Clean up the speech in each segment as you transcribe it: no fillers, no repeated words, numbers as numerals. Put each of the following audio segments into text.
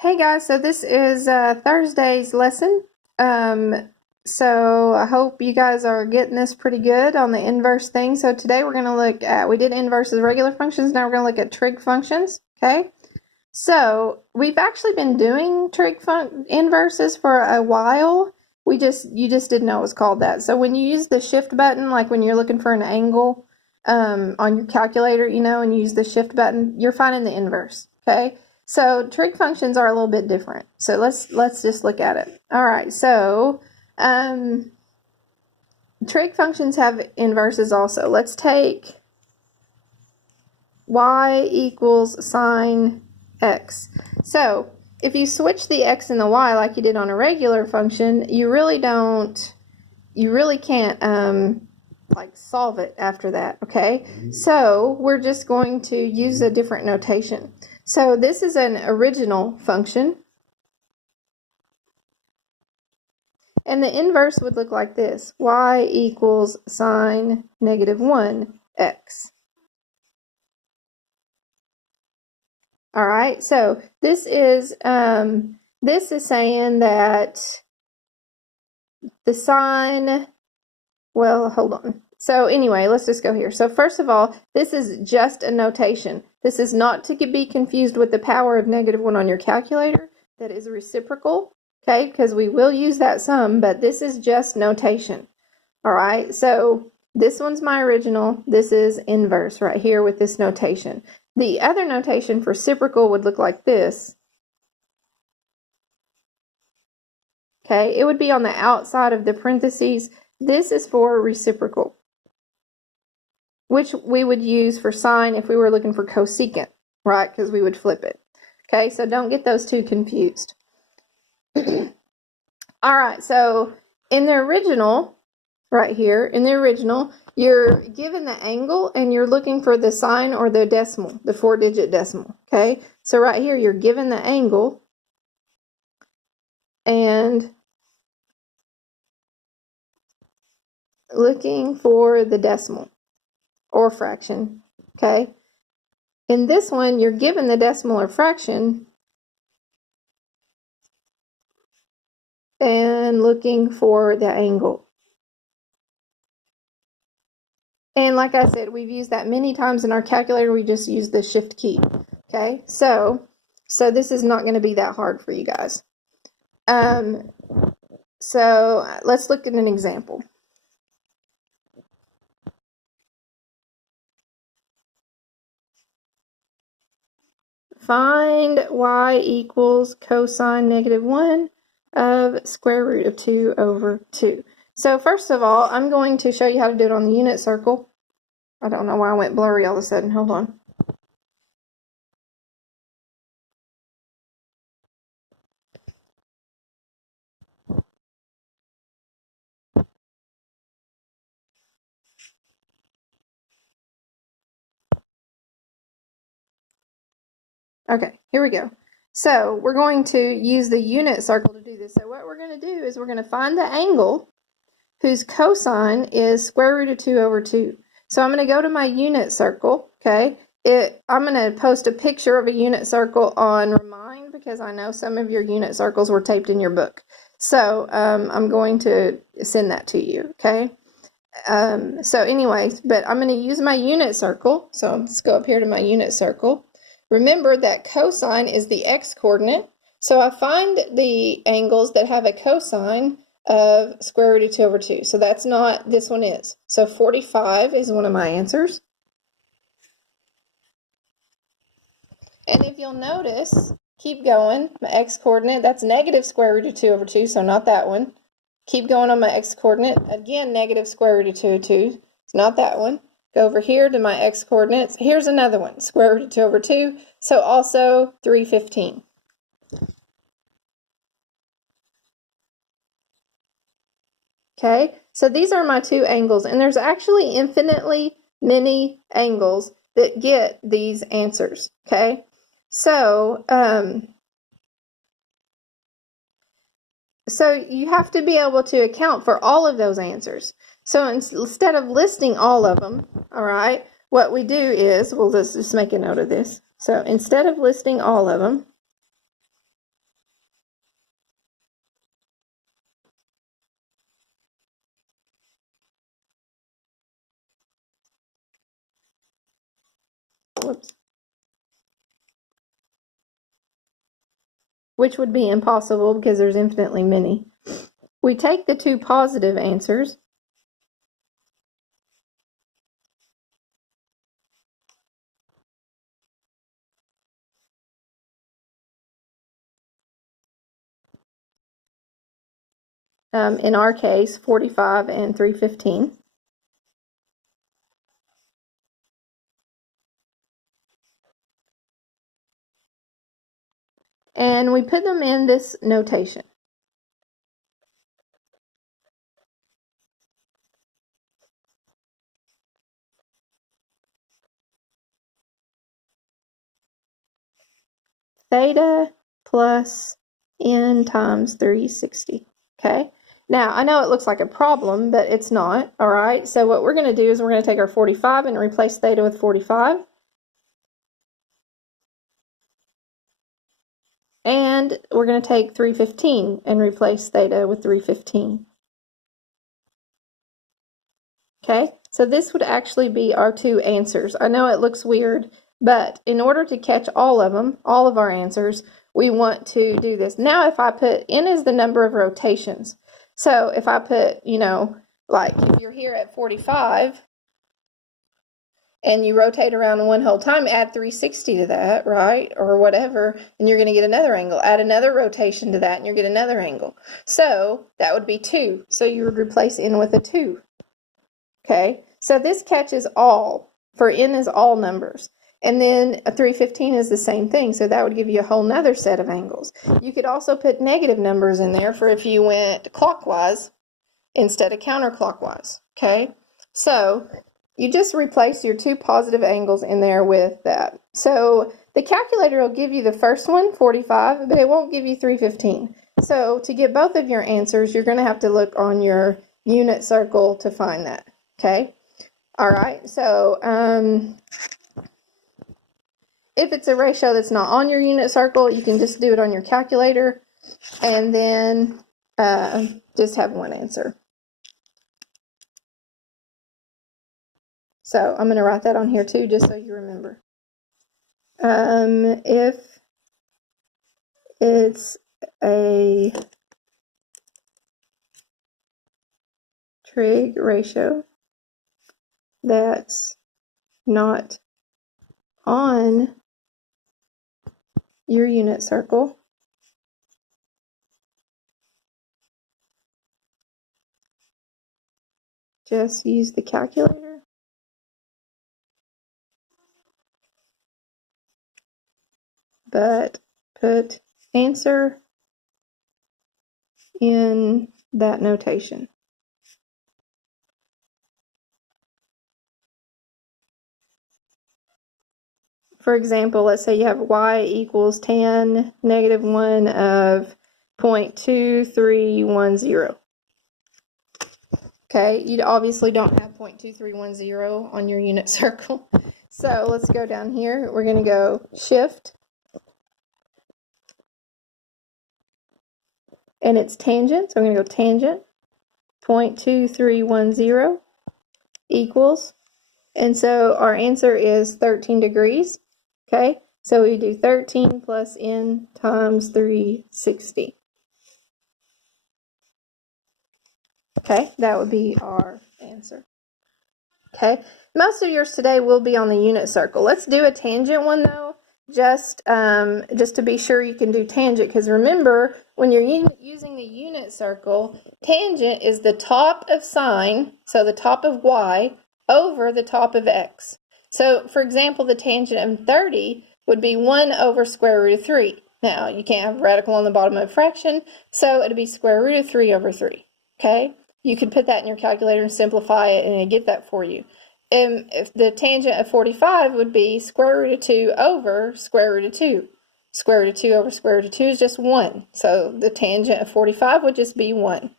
Hey guys, so this is Thursday's lesson. So I hope you guys are getting this pretty good on the inverse thing. So today we're going to look at, we did inverses regular functions, now we're going to look at trig functions, okay? So we've actually been doing trig inverses for a while. You just didn't know it was called that. So when you use the shift button, like when you're looking for an angle on your calculator, and you use the shift button, you're finding the inverse, okay? So trig functions are a little bit different. So let's just look at it. All right, so trig functions have inverses also. Let's take y equals sine x. So if you switch the x and the y like you did on a regular function, you really can't like solve it after that, okay? So we're just going to use a different notation. So this is an original function. And the inverse would look like this. Y equals sine negative 1x. All right, so this is saying that the sine, well, hold on. So anyway, let's just go here. So first of all, this is just a notation. This is not to be confused with the power of negative 1 on your calculator. That is reciprocal, okay, because we will use that some, but this is just notation. All right, so this one's my original. This is inverse right here with this notation. The other notation for reciprocal would look like this. Okay, it would be on the outside of the parentheses. This is for reciprocal, which we would use for sine if we were looking for cosecant, right? Because we would flip it. Okay, so don't get those two confused. All right, so in the original, right here, in the original, you're given the angle and you're looking for the sign or the decimal, the 4-digit decimal, okay? So right here, you're given the angle and looking for the decimal or fraction, okay? In this one, you're given the decimal or fraction and looking for the angle. And like I said, we've used that many times in our calculator. We just use the shift key, okay? So this is not going to be that hard for you guys. So let's look at an example. Find y equals cosine negative 1 of square root of 2 over 2. So first of all, I'm going to show you how to do it on the unit circle. I don't know why I went blurry all of a sudden. Hold on. Okay, here we go. So we're going to use the unit circle to do this. So what we're going to do is we're going to find the angle whose cosine is square root of 2 over 2. So I'm going to go to my unit circle, okay? I'm going to post a picture of a unit circle on Remind because I know some of your unit circles were taped in your book. So I'm going to send that to you, okay? So anyways, but I'm going to use my unit circle. So let's go up here to my unit circle. Remember that cosine is the x-coordinate. So I find the angles that have a cosine of square root of 2 over 2. So that's not, this one is. So 45 is one of my answers. And if you'll notice, keep going, my x-coordinate, that's negative square root of 2 over 2, so not that one. Keep going on my x-coordinate, again, negative square root of 2 over 2, it's not that one. Go over here to my x-coordinates. Here's another one, square root of 2 over 2, so also 315. Okay, so these are my two angles, and there's actually infinitely many angles that get these answers, okay? So, so you have to be able to account for all of those answers. So instead of listing all of them, all right, what we do is, well, let's just make a note of this. So instead of listing all of them, whoops. Which would be impossible because there's infinitely many. We take the two positive answers, in our case, 45 and 315. And we put them in this notation. Theta plus n times 360. Okay? Now, I know it looks like a problem, but it's not. All right? So what we're going to do is we're going to take our 45 and replace theta with 45. And we're going to take 315 and replace theta with 315. Okay, so this would actually be our two answers. I know it looks weird, but in order to catch all of them, all of our answers, we want to do this. Now, if I put n is the number of rotations. So if I put, like if you're here at 45, and you rotate around one whole time, add 360 to that, right? Or whatever, and you're going to get another angle. Add another rotation to that, and you'll get another angle. So that would be 2. So you would replace n with a 2. Okay, so this catches all, for n is all numbers. And then a 315 is the same thing, so that would give you a whole nother set of angles. You could also put negative numbers in there for if you went clockwise instead of counterclockwise. Okay, so you just replace your two positive angles in there with that. So the calculator will give you the first one, 45, but it won't give you 315. So to get both of your answers, you're going to have to look on your unit circle to find that. Okay? All right, so if it's a ratio that's not on your unit circle, you can just do it on your calculator and then just have one answer. So I'm going to write that on here too, just so you remember. If it's a trig ratio that's not on your unit circle, just use the calculator. But put answer in that notation. For example, let's say you have y equals tan negative 1 of 0.2310. Okay, you obviously don't have 0.2310 on your unit circle. So let's go down here. We're going to go shift. And it's tangent, so I'm going to go tangent. 0.2310 equals. And so our answer is 13 degrees. Okay, so we do 13 plus n times 360. Okay, that would be our answer. Okay, most of yours today will be on the unit circle. Let's do a tangent one though, just to be sure you can do tangent, because remember, when you're using the unit circle, tangent is the top of sine, so the top of y, over the top of x. So, for example, the tangent of 30 would be 1 over square root of 3. Now, you can't have a radical on the bottom of a fraction, so it would be square root of 3 over 3. Okay? You could put that in your calculator and simplify it, and it'd get that for you. If the tangent of 45 would be square root of 2 over square root of 2. Square root of 2 over square root of 2 is just 1. So the tangent of 45 would just be 1.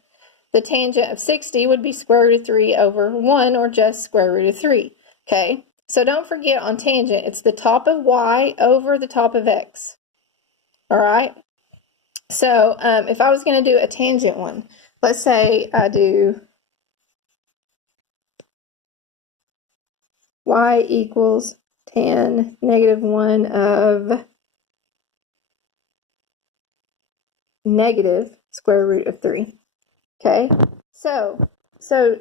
The tangent of 60 would be square root of 3 over 1, or just square root of 3. Okay? So don't forget on tangent, it's the top of y over the top of x. All right? So if I was going to do a tangent one, let's say I do y equals tan -1 of negative square root of 3. Okay, so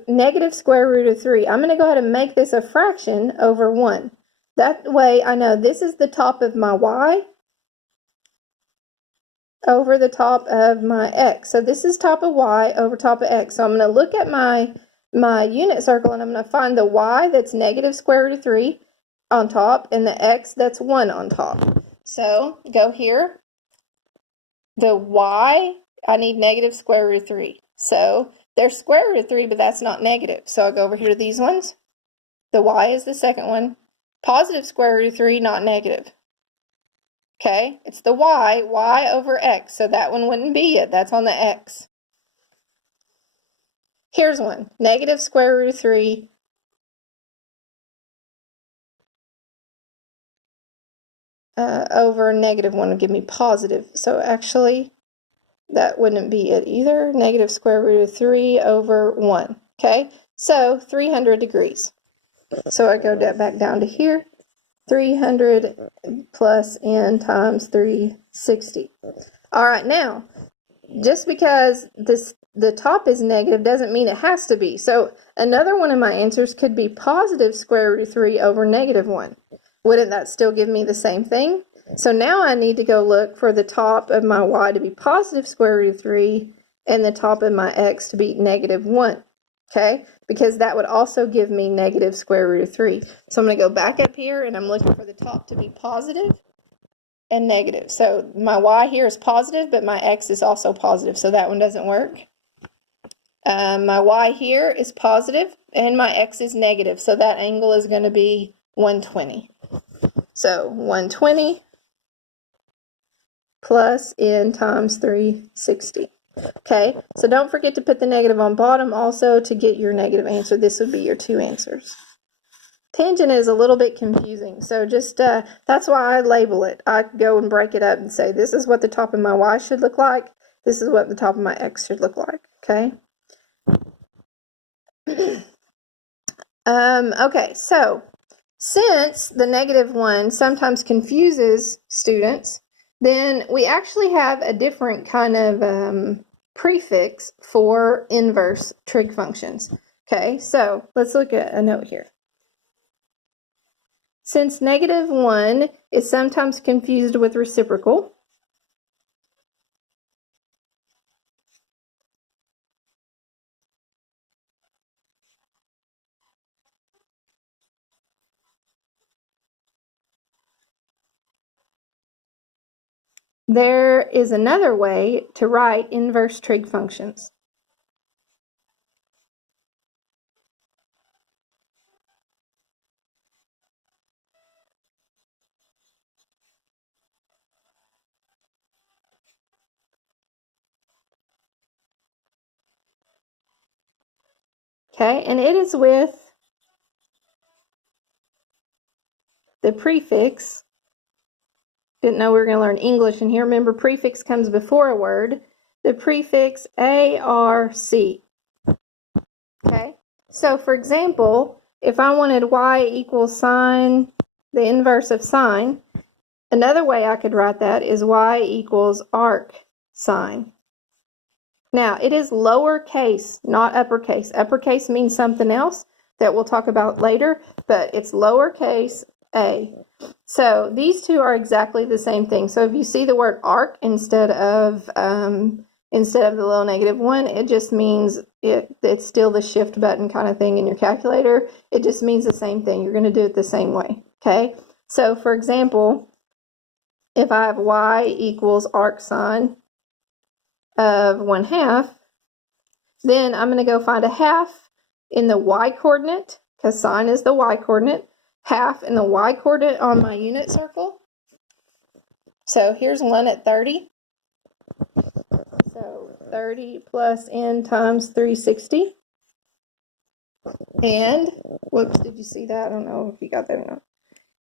negative square root of 3, I'm going to go ahead and make this a fraction over 1. That way I know this is the top of my y over the top of my x. So this is top of y over top of x. So I'm going to look at my unit circle, and I'm going to find the y that's negative square root of 3 on top and the x that's 1 on top. So go here. The y, I need negative square root of 3. So there's square root of 3, but that's not negative. So I'll go over here to these ones. The y is the second one. Positive square root of 3, not negative. Okay, it's the y over x. So that one wouldn't be it. That's on the x. Here's one. Negative square root of 3 over negative 1 would give me positive. So actually, that wouldn't be it either. Negative square root of 3 over 1. Okay, so 300 degrees. So I go back down to here. 300 plus n times 360. All right, now, just because the top is negative doesn't mean it has to be. So another one of my answers could be positive square root of 3 over negative 1. Wouldn't that still give me the same thing? So now I need to go look for the top of my y to be positive square root of 3 and the top of my x to be negative 1. Okay, because that would also give me negative square root of 3. So I'm going to go back up here, and I'm looking for the top to be positive and negative. So my y here is positive, but my x is also positive, so that one doesn't work. My y here is positive, and my x is negative, so that angle is going to be 120. So 120 plus n times 360. Okay, so don't forget to put the negative on bottom also to get your negative answer. This would be your 2 answers. Tangent is a little bit confusing, so just that's why I label it. I go and break it up and say this is what the top of my y should look like. This is what the top of my x should look like. Okay. Okay, so since the negative 1 sometimes confuses students, then we actually have a different kind of prefix for inverse trig functions. Okay, so let's look at a note here. Since negative 1 is sometimes confused with reciprocal, there is another way to write inverse trig functions. Okay, and it is with the prefix. Didn't know we were going to learn English in here. Remember, prefix comes before a word. The prefix ARC. Okay, so for example, if I wanted y equals sine, the inverse of sine, another way I could write that is y equals arc sine. Now, it is lowercase, not uppercase. Uppercase means something else that we'll talk about later, but it's lowercase a. So these two are exactly the same thing. So if you see the word arc instead of the little -1, it just means it's still the shift button kind of thing in your calculator. It just means the same thing. You're going to do it the same way. Okay. So for example, if I have y equals arc sine of 1/2, then I'm going to go find a half in the y coordinate, because sine is the y coordinate, half in the y coordinate on my unit circle. So here's 1 at 30. So 30 plus n times 360. And, whoops, did you see that? I don't know if you got that or not.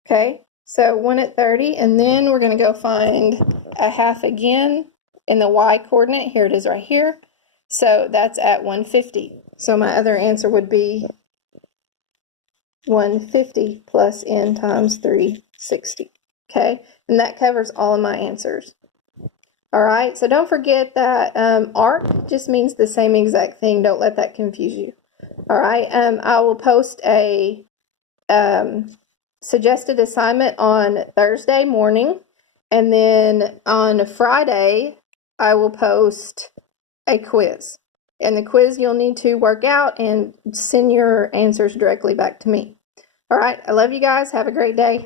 Okay, so 1 at 30, and then we're going to go find a half again in the y coordinate. Here it is right here. So that's at 150. So my other answer would be 150 plus n times 360. Okay, and that covers all of my answers. All right, so don't forget that arc just means the same exact thing. Don't let that confuse you. All right, I will post a suggested assignment on Thursday morning, and then on Friday I will post a quiz. And the quiz you'll need to work out and send your answers directly back to me. All right, I love you guys. Have a great day.